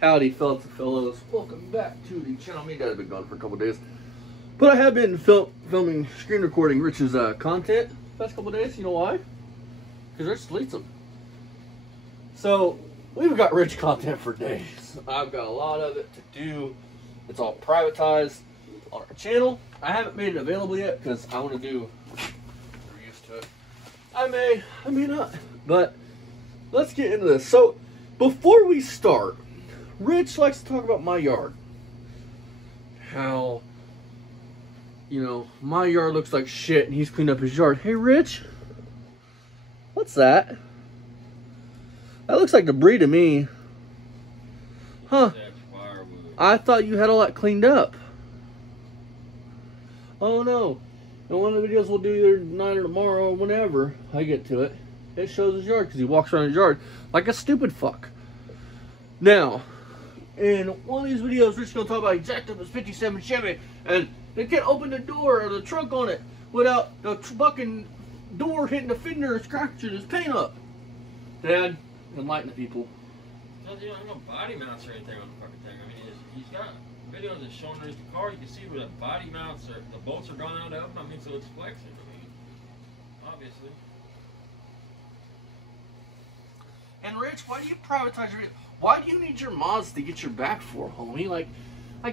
Howdy, fellas and fellows. Welcome back to the channel. Me and Dad have been gone for a couple days, but I have been filming, screen recording Rich's content the past couple days. You know why? Because Rich deletes them. So we've got Rich content for days. I've got a lot of it to do. It's all privatized on our channel. I haven't made it available yet because I want to do. We're used to it. I may not. But let's get into this. So before we start, Rich likes to talk about my yard. How, you know, my yard looks like shit and he's cleaned up his yard. Hey, Rich, what's that? That looks like debris to me. Huh. I thought you had all that cleaned up. Oh, no. In one of the videos we'll do either tonight or tomorrow or whenever I get to it, it shows his yard because he walks around his yard like a stupid fuck. Now, in one of these videos, Rich is going to talk about he jacked up his 57 Chevy and they can't open the door or the trunk on it without the fucking door hitting the fender and scratching his paint up. Dad, enlighten the people. There's no body mounts or anything on the fucking thing. I mean, he's got videos that's showing there's the car. You can see where the body mounts or the bolts are gone out of them. I mean, so it's flexing. I mean, obviously. And Rich, why do you privatize your... Why do you need your mods to get your back for, homie? Like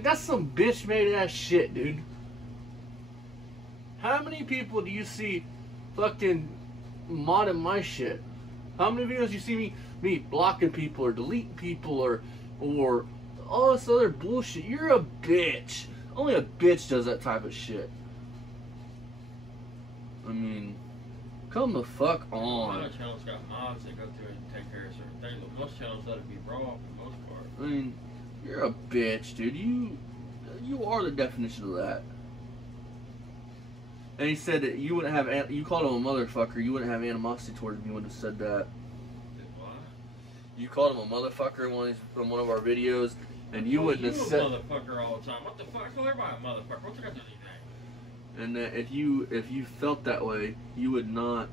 that's some bitch made ass shit, dude. How many people do you see fucking modding my shit? How many videos do you see me blocking people or deleting people or all this other bullshit? You're a bitch. Only a bitch does that type of shit. I mean, come the fuck on. A lot of channels got mods that go through and take care of certain things, but most channels let it be raw for the most part. I mean, you're a bitch, dude. You are the definition of that. And he said that you wouldn't have, you called him a motherfucker, you wouldn't have animosity towards him, you wouldn't have said that. What? You called him a motherfucker in one of our videos, and you wouldn't have said... motherfucker all the time. What the fuck? I call everybody a motherfucker. What's got to do with anything? And that if you felt that way, you would not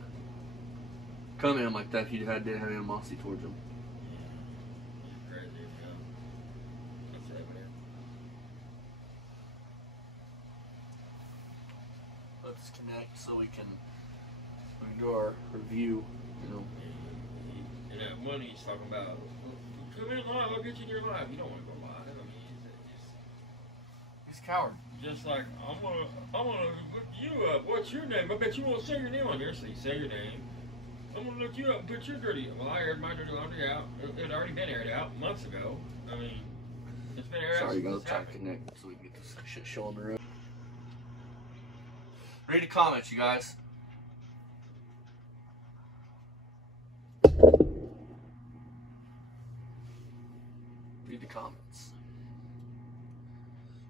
come at him like that if you didn't have animosity towards him. You're crazy, yeah. That's it, man. Let's connect so we can do our review, you know. And that money he's talking about, come in live, I'll get you in your live. You don't want to go live. I mean, He's a coward. just like, I'm gonna look you up. What's your name? I bet you won't say your name on there, so you say your name. I'm gonna look you up and put your dirty. Well, I aired my dirty laundry out. It had already been aired out months ago. I mean, it's been aired out. Sorry, guys, trying to connect so we can get this shit show on the road. Read the comments, you guys. Read the comments.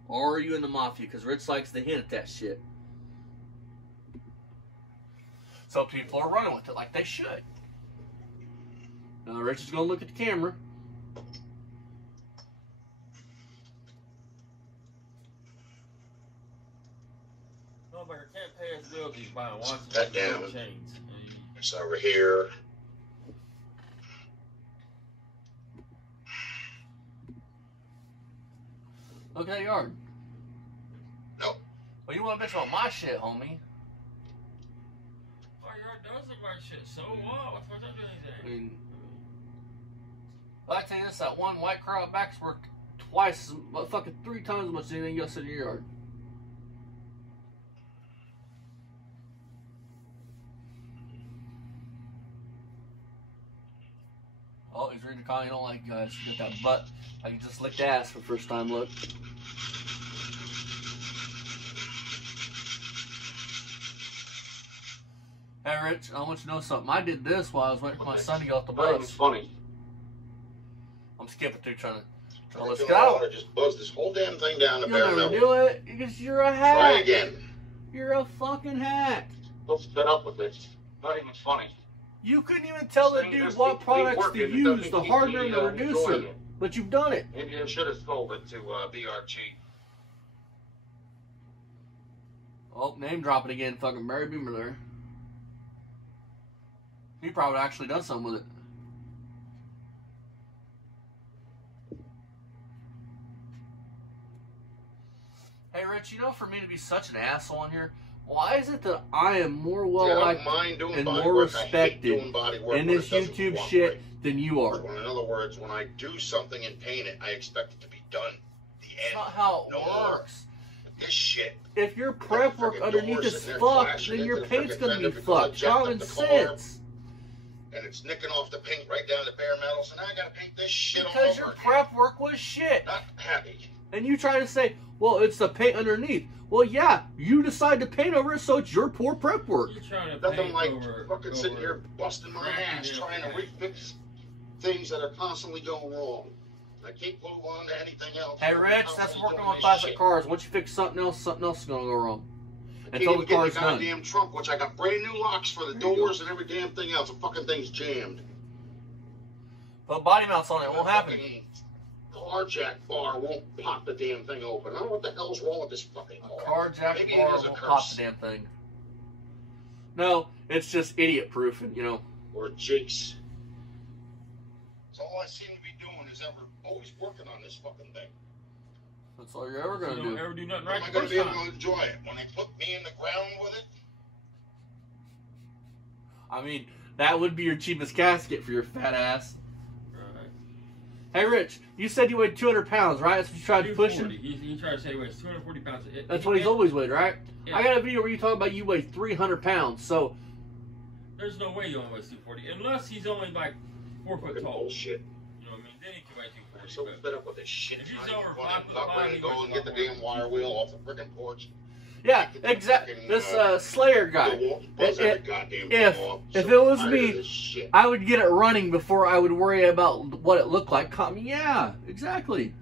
Or are you in the mafia? Because Rich likes to hint at that shit. So people are running with it like they should. Now Rich is going to look at the camera. Motherfucker can't pay his bills. He's buying watches That down. and chains. It's over here. Look at that yard. No. Well, you want to bitch about my shit, homie. Oh, your yard does look like shit. So what? What's that doing I anything? mean, but I tell you this, that one white car out back's worth twice, fucking 3 times as much as anything else in your yard. Oh, he's reading the comment. You don't like guys. You got that butt. Like you just licked ass for first time look. Hey, Rich, I want you to know something. I did this while I was waiting for my son to get off the That was bus. funny. I'm skipping through trying to I let's feel get like I out. want to just buzz this whole damn thing down to You'll bare never metal. do it because you're a hack. Try again. You're a fucking hack. Let's set up with this. Not even funny. You couldn't even tell the dude what products to use, the hardener and the reducer. But you've done it. Maybe I should have sold it to BRG. Oh, name dropping again. Fucking Barry Beamer there. He probably actually done something with it. Hey, Rich, you know, for me to be such an asshole on here, why is it that I am more well I don't liked mind doing and body more work. I hate respected doing body work in when this it doesn't YouTube cooperate. shit than you are? In other words, when I do something and paint it, I expect it to be done. The That's end. not how it No more. works. This shit. If your prep work Freaking underneath doors is sitting there fucked, flashing then your into the paint's freaking gonna be fender because I fucked. jacked up Common the car. sense. And it's nicking off the paint right down to bare metal, so now I gotta paint this shit all Because over your again. prep work was shit. Not happy. And you try to say, well, it's the paint underneath. Well, yeah, you decide to paint over it, so it's your poor prep work. You're trying to Nothing paint like over, fucking sitting here busting my cracking ass it trying to up. refix things that are constantly going wrong. I can't glue on to anything else. Hey, I'm Rich, that's constantly working doing on this classic shit. cars. Once you fix something else is going to go wrong. I Until can't the even car's get in the done. goddamn trunk, which I got brand new locks for the There you doors and every damn thing else. The fucking thing's jammed. Put body mounts on it. It won't happen. Fucking car jack bar won't pop the damn thing open. I don't know what the hell's wrong with this fucking car. A car jack Maybe it bar has a will curse. pop the damn thing. No, it's just idiot proof, and you know. Or jinx. So all I seem to be doing is always working on this fucking thing. That's all you're ever You going to don't do. ever do nothing When right am I the going to first be able time. to enjoy it? When they put me in the ground with it? I mean, that would be your cheapest casket for your fat ass. Right. Hey, Rich, you said you weighed 200 pounds, right? That's what you tried 240. pushing? He tried to say he weighs 240 pounds. That's what he's always weighed, right? Yeah. I got a video where you talk about you weigh 300 pounds, so There's no way he only weighs 240 unless he's only like 4 foot Fucking tall. bullshit. You know what I mean? Then he can weigh I'm 240. so but- fed up with this shit. If he's I over want 5 to foot not ready to five, go he and get the weighs damn wire wheel off the freaking porch. yeah, exactly. This Slayer guy. Buzz every It- goddamn if- thing off. if So it was tired me, of this shit. I would get it running before I would worry about what it looked like. Yeah, exactly.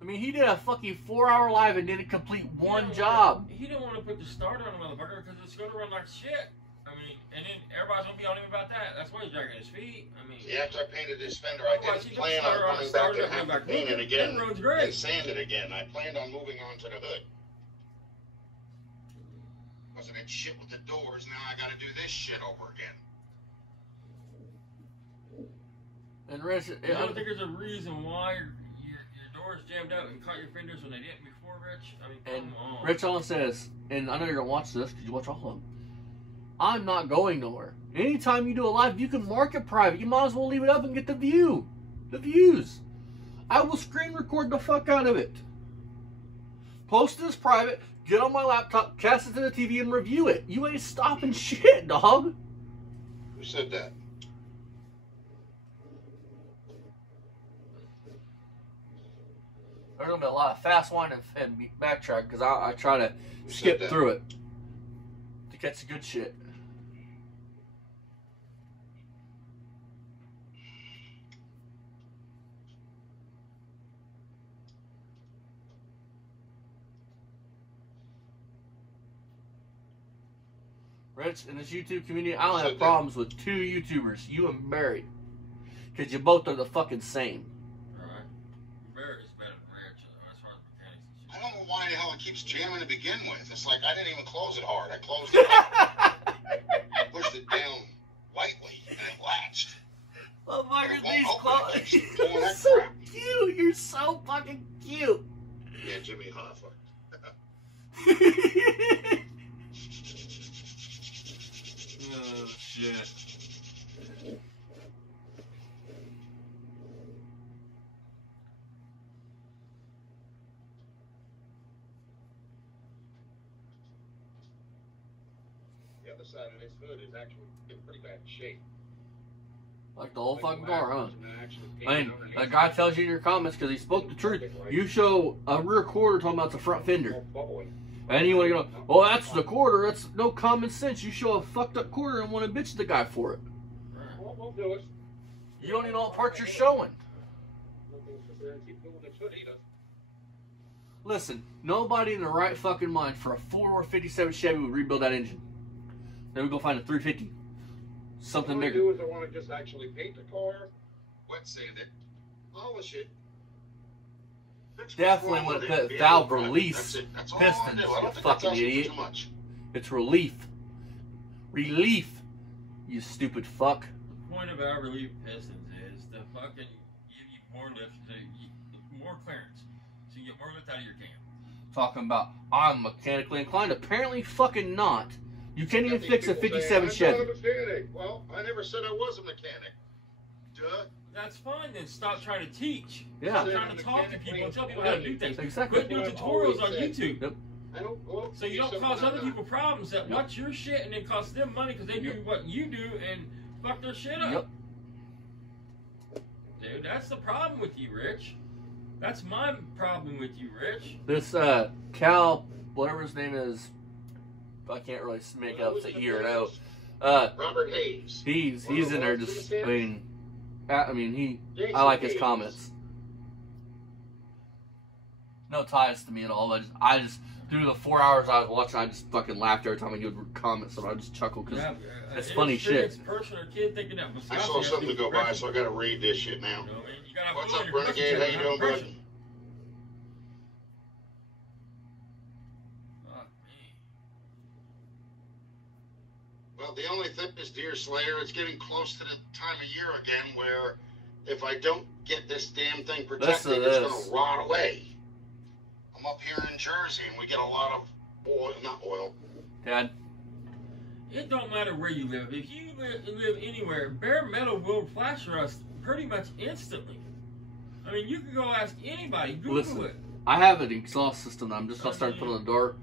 I mean, he did a fucking 4-hour live and didn't complete one job. He didn't want to put the starter on the motherfucker because it's going to run like shit. I mean, and then everybody's going to be on him about that. That's why he's dragging his feet. I mean, Yeah, after I painted this fender, I Otherwise, didn't he plan just on coming back started and having to back paint it moving. again That road's great. and sand it again. I planned on moving on to the hood. Because I did shit with the doors, now I gotta do this shit over again. And Rich, I don't think there's a reason why your doors jammed up and caught your fenders when they didn't before, Rich. I mean, and come on. Rich Allen says, and I know you're gonna watch this because you watch all of them. I'm not going nowhere. Anytime you do a live, you can mark it private. You might as well leave it up and get the views. I will screen record the fuck out of it. Post it as private. Get on my laptop, cast it to the TV, and review it. You ain't stopping shit, dog. Who said that? There's gonna be a lot of fast wind and backtrack because I try to Who said skip that? through it to catch the good shit. Rich, in this YouTube community, I don't have problems with 2 YouTubers, you and Barry. Because you both are the fucking same. Alright. Barry's better than Rich as far as mechanics and I shit. don't know why the hell it keeps jamming to begin with. It's like I didn't even close it hard. I closed it I pushed it down lightly and it latched. Motherfucker, It won't these open. It clothes. keeps pulling You're that so crap. cute. You're so fucking cute. Yeah, Jimmy Hoffa. Oh, shit. The other side of this hood is actually in pretty bad shape. Like the whole fucking car, huh? Actually I mean, painted underneath. that guy tells you in your comments because he spoke the truth. You show a rear quarter talking about the front fender. And you want to go, well, that's the quarter. That's no common sense. You show a fucked up quarter and want to bitch the guy for it. Well, we'll do it. You don't even know what parts you're showing. Keep doing this hood either. Listen, nobody in the right fucking mind for a 4-door 57 Chevy would rebuild that engine. Then we go find a 350. Something What I bigger. do is I want to just actually paint the car, wet sand it, polish it. fix what's Definitely wrong want with to it, put be valve able to drive it. release That's it. That's all I pistons, do. I you don't think fucking that's asking idiot. for too much. It's relief. Relief. You stupid fuck. The point about relief pistons is the fucking you more lift, more clearance, so you get more lift out of your cam. Talking about I'm mechanically inclined. Apparently, fucking not. You can't even Got these fix a people 57 saying, Chevy. I'm not a mechanic. Well, I never said I was a mechanic. Duh. That's fine. Then stop trying to teach. Yeah. Stop trying to talk to people and tell people how to do things. Exactly. Quit doing tutorials on YouTube. Yep. I don't go So you don't cause other people problems that watch your shit and then cost them money because they do what you do and fuck their shit up. Yep. Dude, that's the problem with you, Rich. That's my problem with you, Rich. This Cal, whatever his name is, I can't really make out the E or an O. Robert Hayes. He's in there just. I mean I like his comments. No ties to me at all. I just through the 4 hours I was watching, I just fucking laughed every time he would comment. So I just chuckled because it's funny shit. Person or kid thinking that I saw something to go by, so I gotta read this shit now. You know, man, you gotta have What's fun up, in your Renegade? How you doing, bud? impression. Fuck me. Well, the only thing is, Deer Slayer, it's getting close to the time of year again where if I don't get this damn thing protected, it's gonna rot away. I'm up here in Jersey, and we get a lot of oil, not oil. Dad. It don't matter where you live. If you live anywhere, bare metal will flash rust pretty much instantly. I mean, you can go ask anybody. Google it. I have an exhaust system that I'm just gonna start putting on the Dart.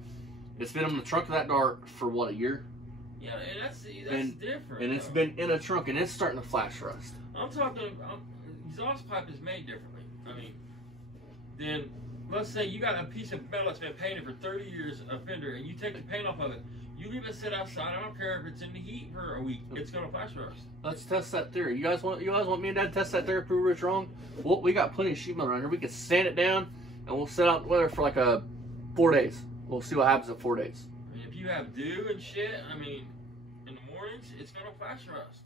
It's been in the trunk of that Dart for what, a year? Yeah, and that's different. And it's been in a trunk and it's starting to flash rust. I'm talking. Exhaust pipe is made differently. I mean, then let's say you got a piece of metal that's been painted for 30 years, a fender, and you take the paint off of it. You leave it sit outside. I don't care if it's in the heat for a week. It's gonna flash rust. Let's test that theory. You guys want me and Dad to test that theory? Prove Rich wrong? Well, we got plenty of sheet metal around here. We can sand it down and we'll sit out in the weather for like 4 days. We'll see what happens in 4 days. I mean, if you have dew and shit, I mean, in the mornings, it's gonna flash rust.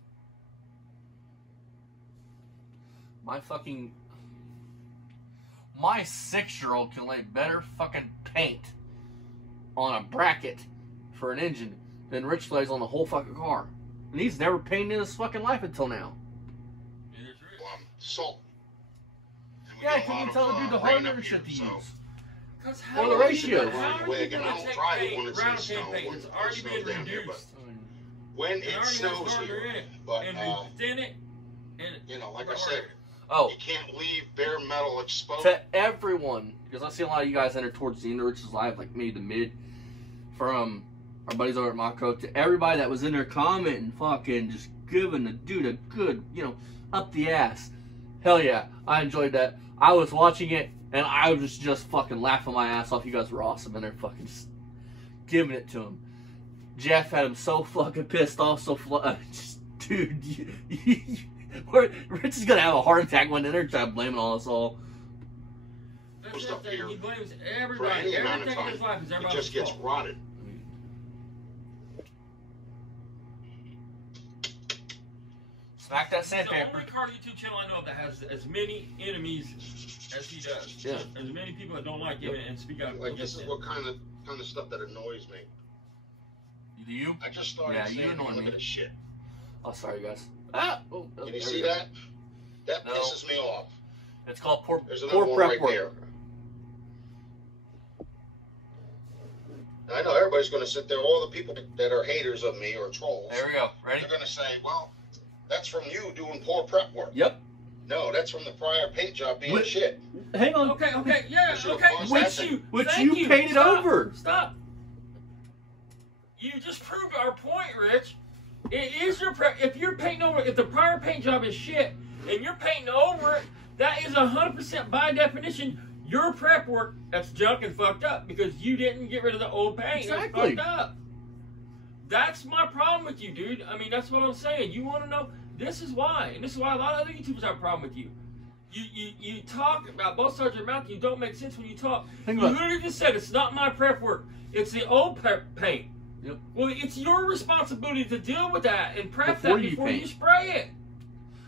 My 6-year-old can lay better fucking paint on a bracket for an engine than Rich lays on the whole fucking car. And he's never painted in his fucking life until now. Salt. Yeah, can you tell the dude the hardener shit to use? Or the ratio. How are you gonna take paint, round can paint that's already been reduced? When it snows here, but and thin it, and you know, like I said, oh, you can't leave bare metal exposed. To everyone, because I see a lot of you guys enter towards the end of Rich's live, like maybe the mid, from our buddies over at Mako, to everybody that was in there commenting, fucking just giving the dude a good, up the ass. Hell yeah, I enjoyed that. I was watching it, and I was just fucking laughing my ass off. You guys were awesome, and they're fucking just giving it to him. Jeff had him so fucking pissed off, dude, Rich is gonna have a heart attack when they're trying to blame it on us all. That's the thing. He blames everybody. Everything in his life is everybody's fault. It just gets rotted. Smack that sandpaper. It's the only car YouTube channel I know of that has as many enemies as he does. Yeah. As many people that don't like him and speak out. Like this is what kind of stuff that annoys me. Do you? I just started you saying, annoy look me. at this shit. Oh, sorry, guys. Ah! Oh, Can you see that? That pisses me off. It's called poor There's another one prep right work. there. I know everybody's going to sit there, all the people that are haters of me or trolls. There we go. Ready? They're going to say, well, that's from you doing poor prep work. Yep. No, that's from the prior paint job being shit. Hang on. Okay, yeah, okay. Which you painted over. Stop. You just proved our point, Rich. It is your prep. If you're painting over, if the prior paint job is shit and you're painting over it, that is 100% by definition your prep work that's junk and fucked up because you didn't get rid of the old paint. Exactly. It's fucked up. That's my problem with you, dude. I mean, that's what I'm saying. You want to know? This is why, and this is why a lot of other YouTubers have a problem with you. You talk about both sides of your mouth. You don't make sense when you talk. You literally just said it's not my prep work. It's the old prep paint. Yep. Well, it's your responsibility to deal with that and prep that before you spray it.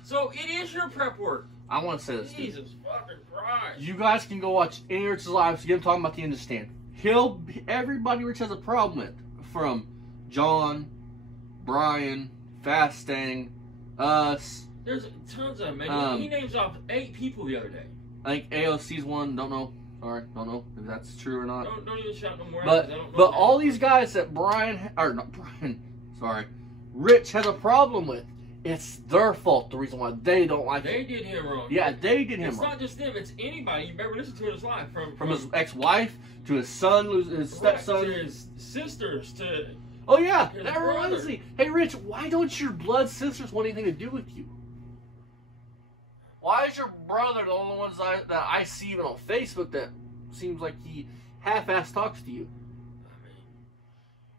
So it is your prep work. I want to say this. Jesus fucking Christ. You guys can go watch any of Rich's lives. Get him talking about the end of stand. Everybody Rich has a problem with, from John, Brian, Fastang, us, There's tons of them, man. He names off 8 people the other day. I think AOC's one. Don't know. Sorry, don't know if that's true or not. Don't even shout no more. But all these guys that Rich has a problem with, it's their fault. The reason why they don't like they him. Did him wrong. Yeah, they did him wrong. It's not just them. It's anybody you've ever listened to in his life, from his ex-wife to his son, his stepson, to his sisters, to oh yeah, that reminds me. Hey, Rich, why don't your blood sisters want anything to do with you? Why is your brother the only ones that I see even on Facebook that seems like he half-ass talks to you?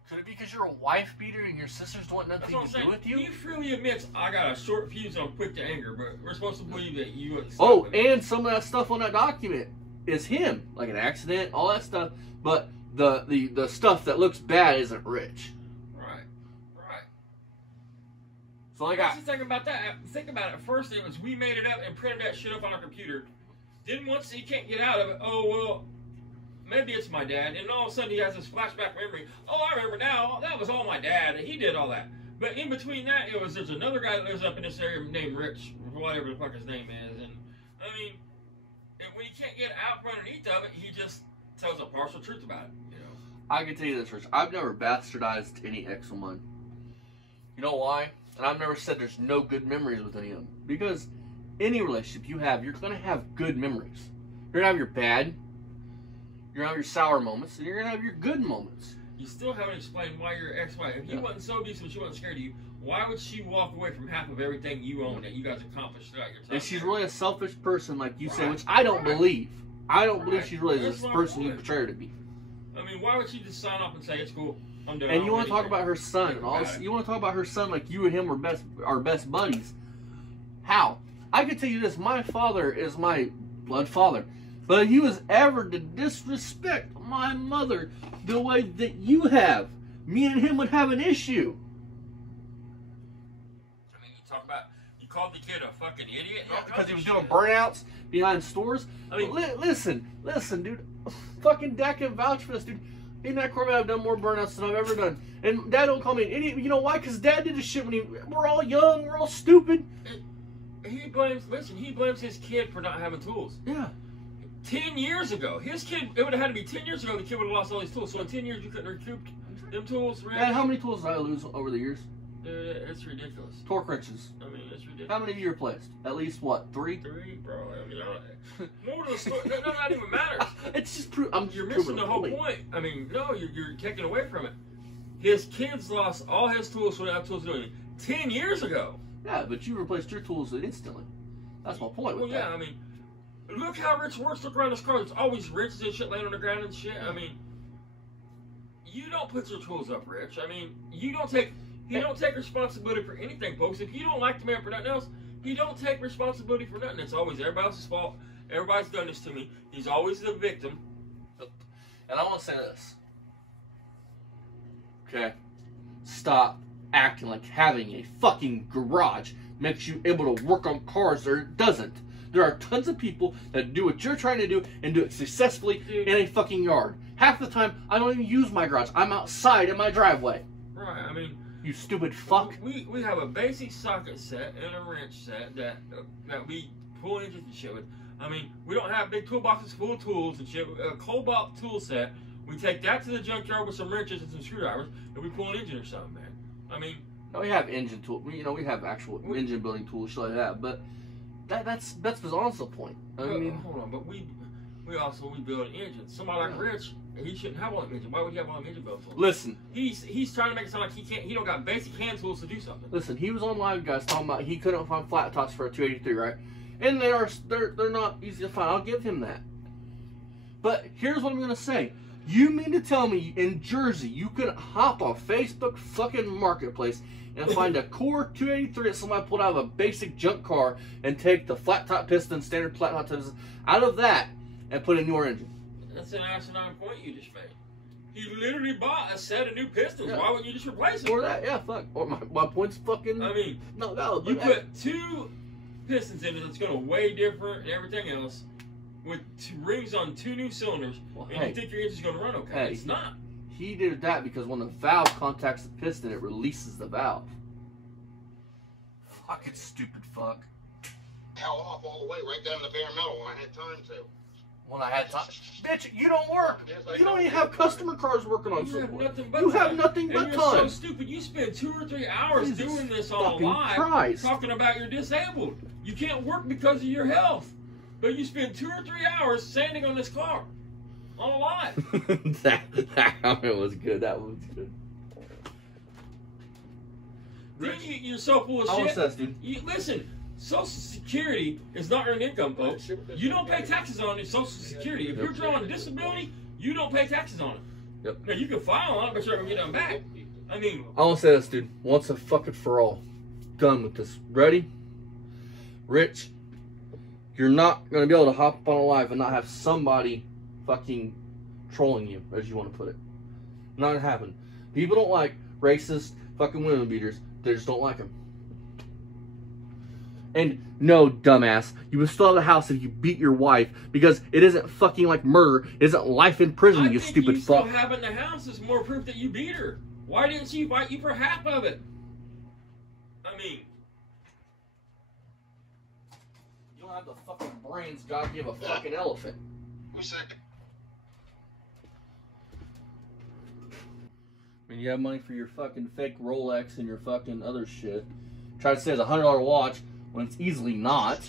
Could it be because you're a wife beater and your sisters don't want nothing to do with you? He freely admits, I got a short fuse, I'm quick to anger, but we're supposed to believe that you... Oh, and some of that stuff on that document is him. Like an accident, all that stuff. But the stuff that looks bad isn't Rich. Right. So like That's the thing about that. Think about it. First, it was we made it up and printed that shit up on our computer. Then once he can't get out of it, oh, well... Maybe it's my dad, and all of a sudden he has this flashback memory. Oh, I remember now. That was all my dad. He did all that. But in between that, there's another guy that lives up in this area named Rich, whatever the fuck his name is. And I mean, when he can't get out from underneath of it, he just tells a partial truth about it. You know. I can tell you this, Rich. I've never bastardized any ex of mine. You know why? And I've never said there's no good memories with any of them. Because any relationship you have, you're going to have good memories. You're going to have your bad. You're going to have your sour moments, and you're going to have your good moments. You still haven't explained why your ex-wife, if you wasn't so abusive and she wasn't scared of you, why would she walk away from half of everything you own that you guys accomplished throughout your time? And she's really a selfish person, like you say, which I don't believe. I don't believe she's really this person you portray her to be. I mean, why would she just sign off and say, it's cool, I'm done? And you want to talk about her son, and all this, you want to talk about her son like you and him are best buddies. How? I can tell you this, my father is my blood father. But if he was ever to disrespect my mother the way that you have, me and him would have an issue. I mean, you called the kid a fucking idiot? Because he was doing burnouts behind stores? I mean, listen, dude. Fucking Dad can vouch for this, dude. Me and that Corvette have done more burnouts than I've ever done. And Dad don't call me an idiot. You know why? Because Dad did this shit when we're all young, we're all stupid. He blames his kid for not having tools. Yeah. 10 years ago. His kid, it would have had to be 10 years ago the kid would have lost all these tools. So in 10 years you couldn't recoup them tools. Dad, how many tools did I lose over the years? It's ridiculous. Torque wrenches. I mean, it's ridiculous. How many have you replaced? At least, what, 3? 3, bro. I mean, more to the story. That not even matters. It's just you're missing the whole point. I mean, no, you're taking away from it. His kids lost all his tools without tools doing it 10 years ago. Yeah, but you replaced your tools instantly. That's my point with that. Well, yeah, I mean, look how Rich works. Look around his car. There's always wrenches and shit laying on the ground and shit. I mean, you don't put your tools up, Rich. I mean, you don't take responsibility for anything, folks. If you don't like the man for nothing else, he don't take responsibility for nothing. It's always everybody else's fault. Everybody's done this to me. He's always the victim. And I want to say this. Okay? Stop acting like having a fucking garage makes you able to work on cars, or it doesn't. There are tons of people that do what you're trying to do and do it successfully in a fucking yard. Half the time, I don't even use my garage. I'm outside in my driveway. Right, I mean... You stupid fuck. We have a basic socket set and a wrench set that we pull engines and shit with. I mean, we don't have big toolboxes full of tools and shit. A Cobalt tool set, we take that to the junkyard with some wrenches and some screwdrivers, and we pull an engine or something, man. I mean... No, we have engine tools. You know, we have actual engine building tools, shit like that, but... That's also the point. I mean, hold on, but we build an engine. Somebody like Rich, he shouldn't have one engine. Why would he have one engine built? Listen, he's trying to make it sound like he don't got basic hand tools to do something. Listen, he was on live, guys, talking about he couldn't find flat tops for a 283, right? And they're not easy to find. I'll give him that. But here's what I'm gonna say. You mean to tell me in Jersey you couldn't hop on Facebook fucking Marketplace and find a Core 283 that somebody pulled out of a basic junk car and take the flat top piston, standard flat top piston, out of that and put in your engine? That's an asinine point you just made. He literally bought a set of new pistons. Yeah. Why wouldn't you just replace them? Or that, yeah, fuck. Or my point's fucking... I mean, no, valid. You put 2 pistons in it that's going to weigh different and everything else with 2 rings on 2 new cylinders, and you think your engine's going to run okay. It's not. He did that because when the valve contacts the piston, it releases the valve. Fucking stupid fuck. Hell off all the way, right down to bare metal when I had time to. When I had time. Bitch, you don't work. You don't even have customer cars working on You have support. nothing but You time. have nothing but and you're time. so stupid. You spend 2 or 3 hours Jesus doing this on a fucking live, Christ. talking about you're disabled. You can't work because of your health. But you spend 2 or 3 hours sanding on this car on a live. that comment was good. That was good. Then you're so full of How shit. much that, dude? Listen, Social Security is not earned income, folks. You don't pay taxes on Social Security. If you're drawing disability, you don't pay taxes on it. Yep. Now, you can file on it, but you're not going to get them back. I mean, I want to say this, dude. Once and fucking for all. Done with this. Ready? Rich, you're not going to be able to hop up on a live and not have somebody fucking trolling you, as you want to put it. Not going to happen. People don't like racist fucking women beaters. They just don't like them. And no, dumbass, you would still have the house if you beat your wife, because it isn't fucking like murder. It isn't life in prison, you stupid you fuck. still having the house is more proof that you beat her. Why didn't she fight you for half of it? I mean, You don't have the fucking brains God give a fucking elephant. Who said? I mean, you have money for your fucking fake Rolex and your fucking other shit. Try to say it's a $100 watch when it's easily not.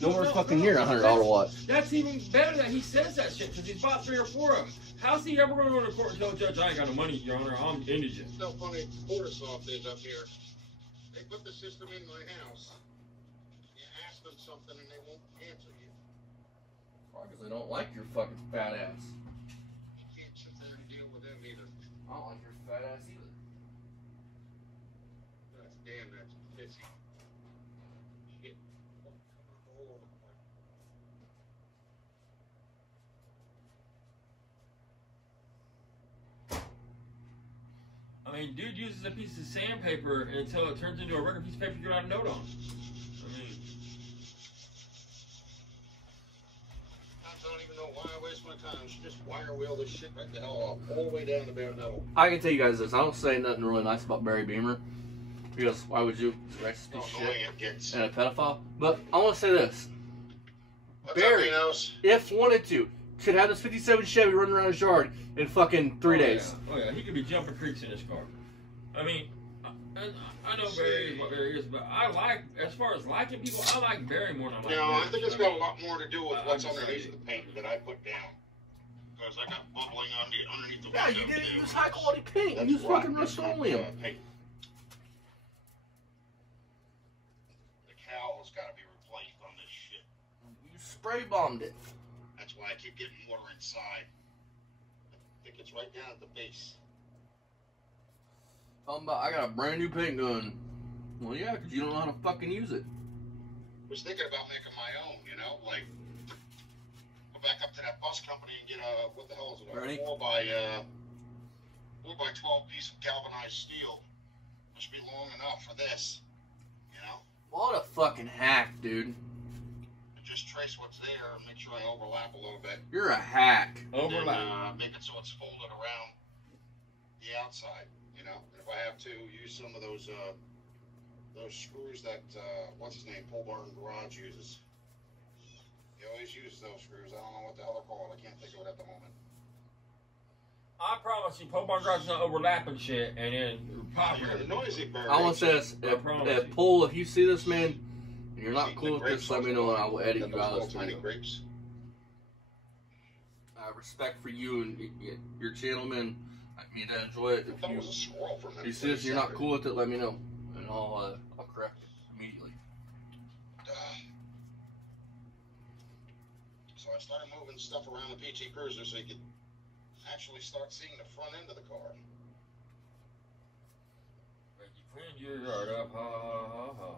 Nowhere fucking near a $100 watch. That's even better that he says that shit, because he's bought 3 or 4 of them. How's he ever going to go to court and tell a judge, I ain't got no money, Your Honor, I'm indigent? It's so funny. Portersoft is up here. They put the system in my house. You ask them something and they won't answer you. Probably because they don't like your fucking fat ass. You can't sit there and deal with them either. I don't like your fat ass either. That's damn, that's pissy. Shit. All over the place. I mean, dude uses a piece of sandpaper until it turns into a regular piece of paper you write a note on. I mean, Sometimes I don't even know why I waste my time. I should just wire wheel this shit right the hell off, all the way down to bare metal. I can tell you guys this. I don't say nothing really nice about Barry Beamer. Because why would you? He's a racist How piece of annoying shit it gets. and a pedophile. But I want to say this. What's Barry, up, Minos? if wanted to, could have this 57 Chevy running around his yard in fucking 3 days. Yeah. Oh yeah, he could be jumping creeks in his car. I mean, I know Barry is what Barry is, but I like, as far as liking people, I like Barry more than I like No, I Barry. think it's got a lot more to do with what's I'm underneath sorry. the paint that I put down. Because I got bubbling underneath the Yeah, window. you didn't too. use high quality paint. You That's used fucking rotten. That's not, Rust-Oleum. paint. The cowl's got to be replaced on this shit. You spray bombed it. That's why I keep getting water inside. I think it's right down at the base. I got a brand new paint gun. Well, yeah, because you don't know how to fucking use it. Was thinking about making my own, you know, like go back up to that bus company and get a, what the hell is it? A Ready? 4 by 12 piece of galvanized steel. Must be long enough for this, you know. What a fucking hack, dude. And just trace what's there and make sure I overlap a little bit. You're a hack. And then, Overlap. make it so it's folded around the outside, you know. And if I have to, use some of those screws that what's his name, Pole Barn Garage uses. He always uses those screws. I don't know what the hell they're called. I can't think of it at the moment. I promise you, Pole Barn Garage is not overlapping shit, and then pop You're a noisy bird. I want to say this. If Paul, if you see this, man, and you're not cool with this, let me know and I will edit you out of this tiny video. grapes. I have respect for you and your channel, man. I need to enjoy it. I thought it was a squirrel for a If minute. you see this and you're not cool with it, let me know. And I'll correct it immediately. So I started moving stuff around the PT Cruiser so you could actually start seeing the front end of the car. You cleaned your yard up, ha ha ha ha.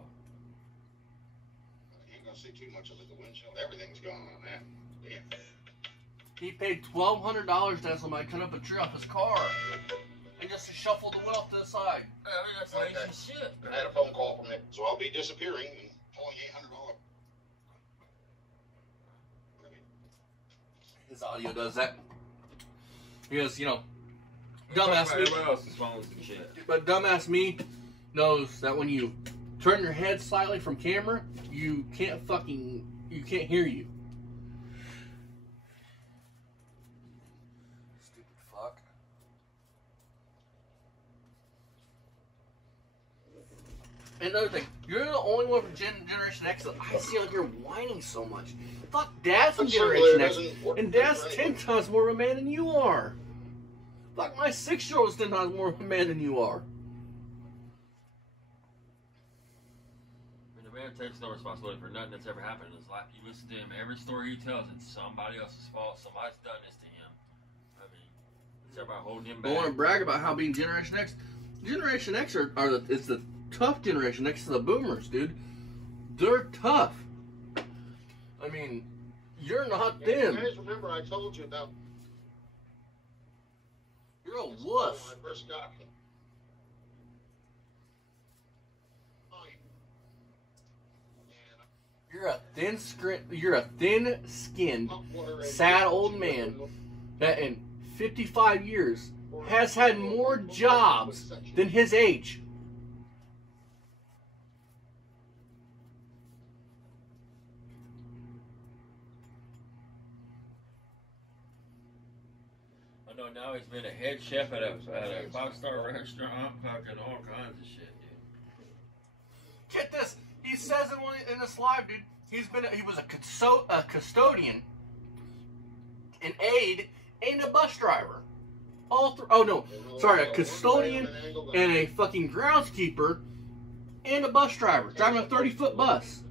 You ain't gonna see too much of it. The windshield, everything's going on that. Damn. He paid $1,200 to have somebody cut up a tree off his car. And just to shuffle the wood off to the side. I mean, that's lazy shit. I had a phone call from it, so I'll be disappearing and pulling $800. His audio does that. Because, you know, dumbass me. Everybody else's phones and shit. But dumbass me knows that when you turn your head slightly from camera, you can't hear you. Stupid fuck. And another thing, you're the only one from Generation X that I see out here whining so much. Fuck, Dad's from Generation X, and Dad's 10 times more of a man than you are. Fuck, my 6-year-old's 10 times more of a man than you are. The man takes no responsibility for nothing that's ever happened in his life. You listen to him, every story he tells, it's somebody else's fault. Somebody's done this to him. I mean, it's everybody holding him back. I want to brag about how being Generation X. Generation X it's the tough generation next to the boomers, dude. They're tough. I mean, you're not them. You guys remember I told you about... You're a wuss. When I first got him. You're a thin-skinned, sad old man that in 55 years has had more jobs than his age. I know now he's been a head chef at a 5-star restaurant, fucking all kinds of shit, dude. Get this. He says in this live, dude. He was a custodian, an aide, and a bus driver. A custodian and a fucking groundskeeper and a bus driver driving a 30-foot bus.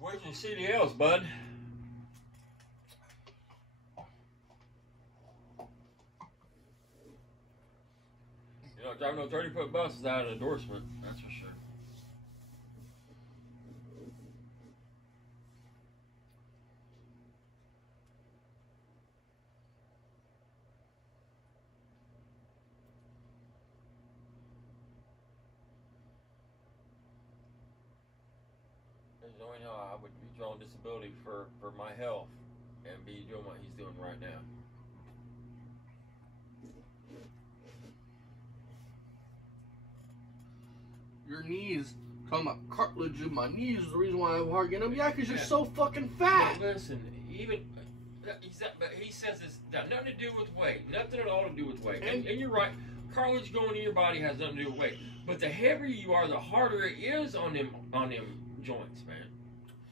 Where's your CDLs, bud? You know, driving a 30-foot bus is out of endorsement, that's for sure. Knowing how I would be drawing disability for my health and be doing what he's doing right now. Your knees, talking about cartilage in my knees is the reason why I have hard getting them. Yeah, because you're so fucking fat. But listen, even he says it's got nothing to do with weight, nothing at all to do with weight. And you're right, cartilage going in your body has nothing to do with weight. But the heavier you are, the harder it is on them joints, man.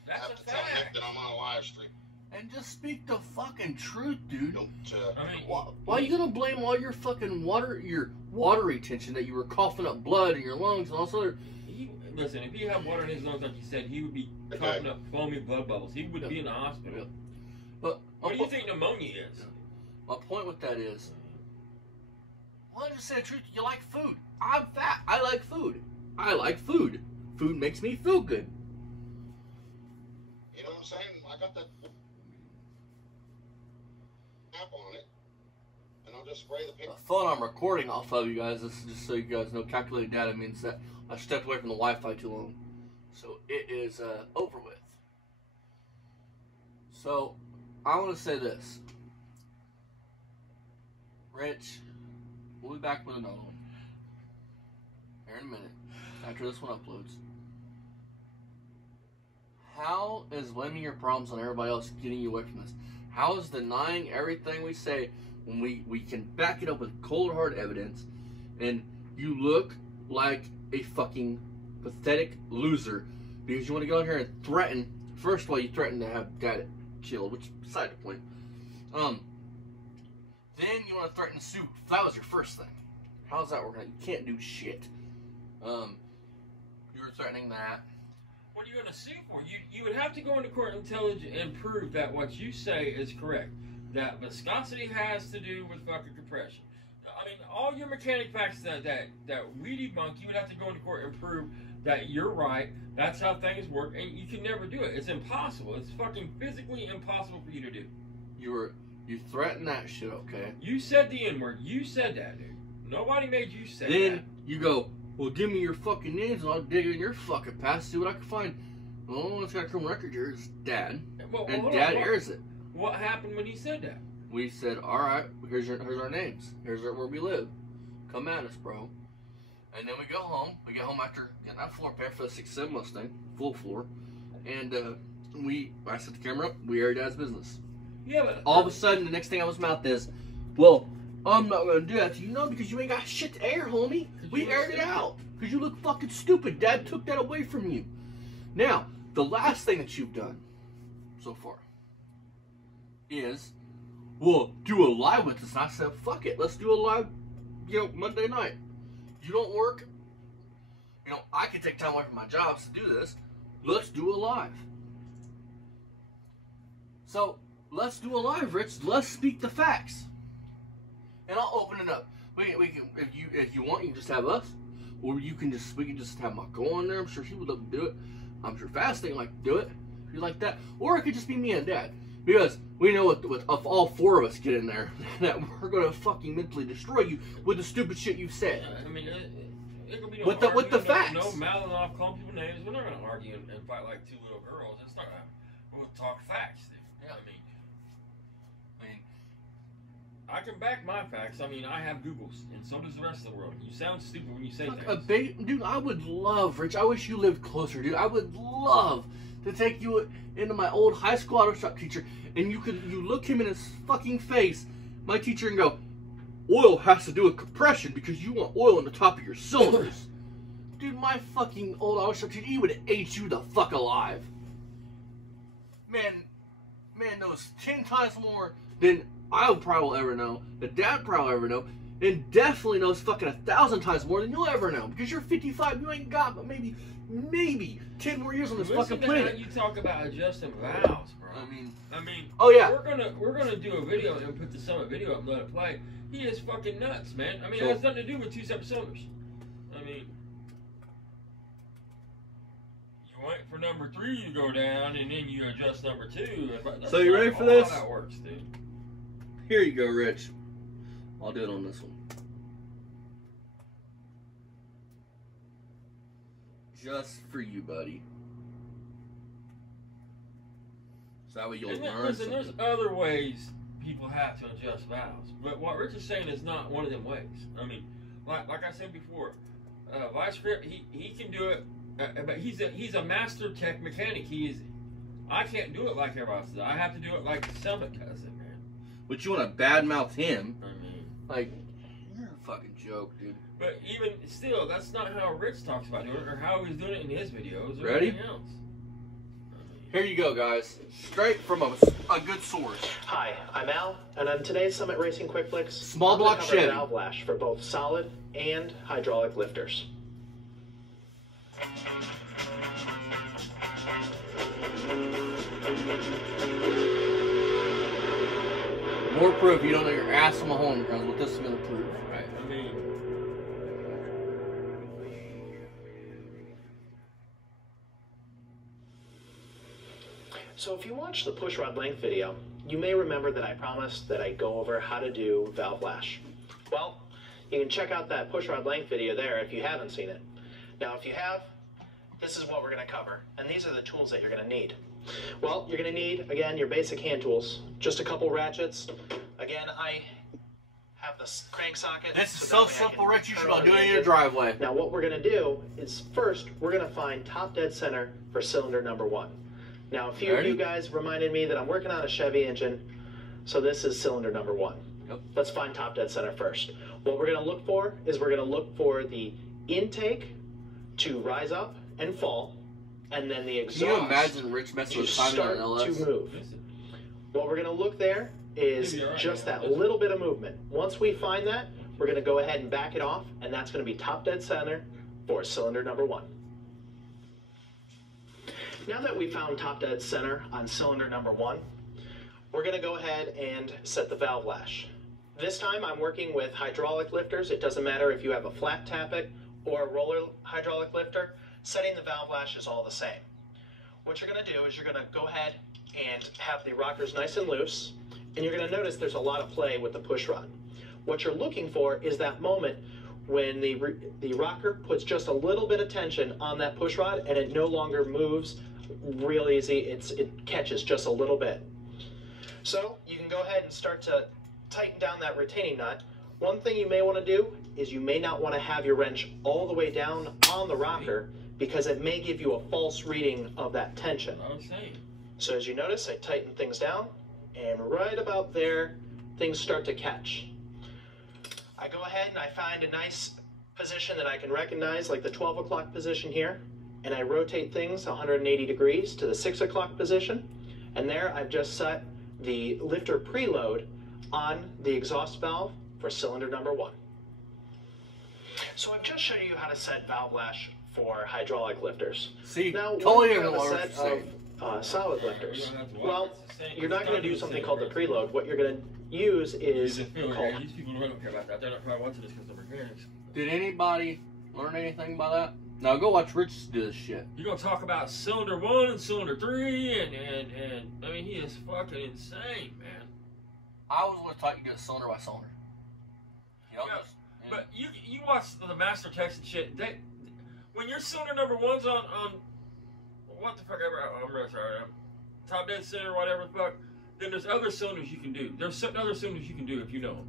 That's a fact. That I'm on a live stream. And just speak the fucking truth, dude. I mean, why are you gonna blame all your fucking your water retention that you were coughing up blood in your lungs and all this other? Listen, if he had water in his lungs, like you said, he would be coughing up foamy blood bubbles. He would be in the hospital. But what do you think pneumonia is? My point with that is, well, I just say the truth. You like food. I'm fat. I like food. I like food. Food makes me feel good. You know what I'm saying? I got that app on it, and I'll just spray the picture. The phone I'm recording off of, you guys, this is just so you guys know, calculated data means that I stepped away from the Wi-Fi too long. So it is over with. So I want to say this. Rich, we'll be back with another one here in a minute after this one uploads. How is blaming your problems on everybody else getting you away from this? How is denying everything we say when we can back it up with cold hard evidence, and you look like a fucking pathetic loser because you want to go in here and threaten? First of all, you threaten to have Dad killed, which is beside the point. Then you want to threaten to sue. That was your first thing. How's that working out? You can't do shit. You were threatening that. What are you going to sue for? You would have to go into court and prove that what you say is correct. That viscosity has to do with fucking compression. I mean, all your mechanic facts that we debunk, you would have to go into court and prove that you're right. That's how things work, and you can never do it. It's impossible. It's fucking physically impossible for you to do. You threatened that shit, okay? You said the N-word. You said that, dude. Nobody made you say that. Then you go, well, give me your fucking names and I'll dig in your fucking past, see what I can find. The only one that's got a criminal record here is Dad. Well, and Dad airs it. What happened when he said that? We said, alright, here's our names. Here's where we live. Come at us, bro. And then we go home. We get home after getting that floor pan for the 6.7 Mustang, full floor. And I set the camera up. We air Dad's business. Yeah, but all of a sudden, the next thing out of his mouth is, well, I'm not going to do that to you. No, because you ain't got shit to air, homie. We aired it out. Because you look fucking stupid. Dad took that away from you. Now, the last thing that you've done so far is, well, do a live with us. And I said, fuck it. Let's do a live, Monday night. You don't work. I can take time away from my jobs to do this. Let's do a live. So, let's do a live, Rich. Let's speak the facts. And I'll open it up. We can, if you want, you can just have us. Or we can just have Mako on there. I'm sure he would love to do it. I'm sure Fasting like to do it. If you like that. Or it could just be me and Dad. Because we know if all four of us get in there, that we're going to fucking mentally destroy you with the stupid shit you've said. I mean, it could be no with the facts. No mouthing off, calling people names. We're not going to argue and fight like two little girls. It's not gonna, we're going to talk facts. Yeah. I mean, I can back my facts. I mean, I have Googles, and so does the rest of the world. You sound stupid when you say things. Dude, I would love, Rich, I wish you lived closer, dude. I would love to take you into my old high school auto shop teacher, and you look him in his fucking face, my teacher, and go, oil has to do with compression because you want oil in the top of your cylinders. Dude, my fucking old auto shop teacher, he would have ate you the fuck alive. Man knows 10 times more than I probably will ever know, that Dad probably will ever know, and definitely knows fucking 1,000 times more than you'll ever know. Because you're 55, you ain't got but maybe 10 more years on this fucking planet. You talk about adjusting valves, bro. I mean, oh yeah, we're gonna do a video and put the Summit video up and let it play. He is fucking nuts, man. I mean, it has nothing to do with 2 separate cylinders. I mean, you wait for number 3 to go down, and then you adjust number 2. So you ready for this? How that works, dude. Here you go, Rich. I'll do it on this one. Just for you, buddy. So that way you'll learn. Listen, there's other ways people have to adjust valves, but what Rich is saying is not one of them ways. I mean, like I said before, Vice Grip, he can do it, but he's a master tech mechanic. I can't do it like everybody else does. I have to do it like Summit does it, man. But you want to badmouth him? I mean, like, you're a fucking joke, dude. But even still, that's not how Rich talks about doing it, or how he's doing it in his videos, or ready? anything else. Here you go, guys. Straight from a good source. Hi, I'm Al, and on today's Summit Racing Quick Flicks, small block Chevy valve lash for both solid and hydraulic lifters. More proof you don't know your ass from a hole in the ground. What this is going to prove, right? I mean, so if you watch the push rod length video, you may remember that I promised that I'd go over how to do valve lash. Well, you can check out that push rod length video there if you haven't seen it. Now, if you have, this is what we're going to cover, and these are the tools that you're going to need. Well, you're going to need, again, your basic hand tools, just a couple ratchets. Again, I have this crank socket. This is so simple, Rich, you should all do it in your driveway. Now, what we're going to do is first, we're going to find top dead center for cylinder number 1. Now, a few of you guys reminded me that I'm working on a Chevy engine, so this is cylinder number 1. Yep. Let's find top dead center first. What we're going to look for is we're going to look for the intake to rise up and fall, and then the exhaust. Can you imagine Rich messing with timing on an LS? To move. What we're going to look there is just that little bit of movement. Once we find that, we're going to go ahead and back it off, and that's going to be top dead center for cylinder number 1. Now that we found top dead center on cylinder number 1, we're going to go ahead and set the valve lash. This time I'm working with hydraulic lifters. It doesn't matter if you have a flat tappet or a roller hydraulic lifter. Setting the valve lash is all the same. What you're going to do is you're going to go ahead and have the rockers nice and loose, and you're going to notice there's a lot of play with the push rod. What you're looking for is that moment when the rocker puts just a little bit of tension on that push rod and it no longer moves real easy. It catches just a little bit. So you can go ahead and start to tighten down that retaining nut. One thing you may want to do is you may not want to have your wrench all the way down on the rocker because it may give you a false reading of that tension. I was saying. So as you notice, I tighten things down, and right about there, things start to catch. I go ahead and I find a nice position that I can recognize, like the 12 o'clock position here, and I rotate things 180 degrees to the 6 o'clock position, and there I've just set the lifter preload on the exhaust valve for cylinder number 1. So I've just shown you how to set valve lash for hydraulic lifters. See, now totally what if you have different a what set you're of solid lifters? Well, It's you're not going to do something called the preload. What you're going to use is called... These people don't care about that. They're not probably watching this because they're mechanics. Did anybody learn anything by that? Now go watch Rich do this shit. You're gonna talk about cylinder 1 and cylinder 3 and I mean, he is fucking insane, man. I was always taught you to do it cylinder by cylinder. You know, Yeah, but you watch the Master Techs and shit. When your cylinder number 1's on what the fuck ever, I'm really sorry, top dead center, whatever the fuck. Then there's other cylinders you can do. There's certain other cylinders you can do if you know them.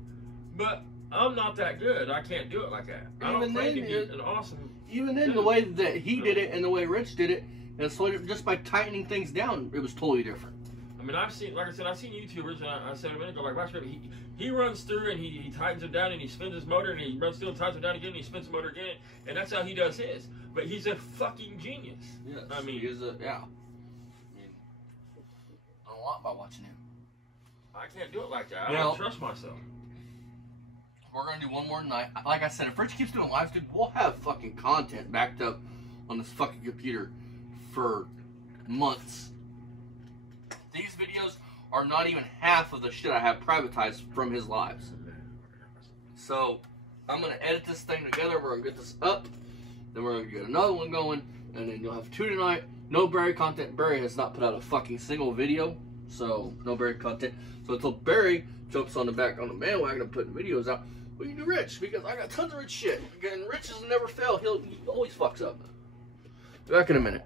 But I'm not that good. I can't do it like that. I don't claim to be an awesome. Even then, the way that he did it and the way Rich did it, and so just by tightening things down, it was totally different. I mean, I've seen, like I said, I've seen YouTubers, and I said a minute ago, like, watch it, he runs through and he tightens them down and he spins his motor and he runs through and tightens them down again and he spins the motor again, and that's how he does his. But he's a fucking genius. Yes, I mean, he is a, yeah. I mean, a lot by watching him. I can't do it like that. I Now, don't trust myself. We're gonna do one more night. Like I said, if Rich keeps doing lives, dude, we'll have fucking content backed up on this fucking computer for months. These videos are not even half of the shit I have privatized from his lives. So I'm gonna edit this thing together. We're gonna get this up, then we're gonna get another one going, and then you'll have 2 tonight. No Barry content. Barry has not put out a fucking single video, so no Barry content. So until Barry jumps on the bandwagon of putting videos out, we can do Rich, because I got tons of Rich shit. And Rich doesn't never fail. He always fucks up. Back in a minute.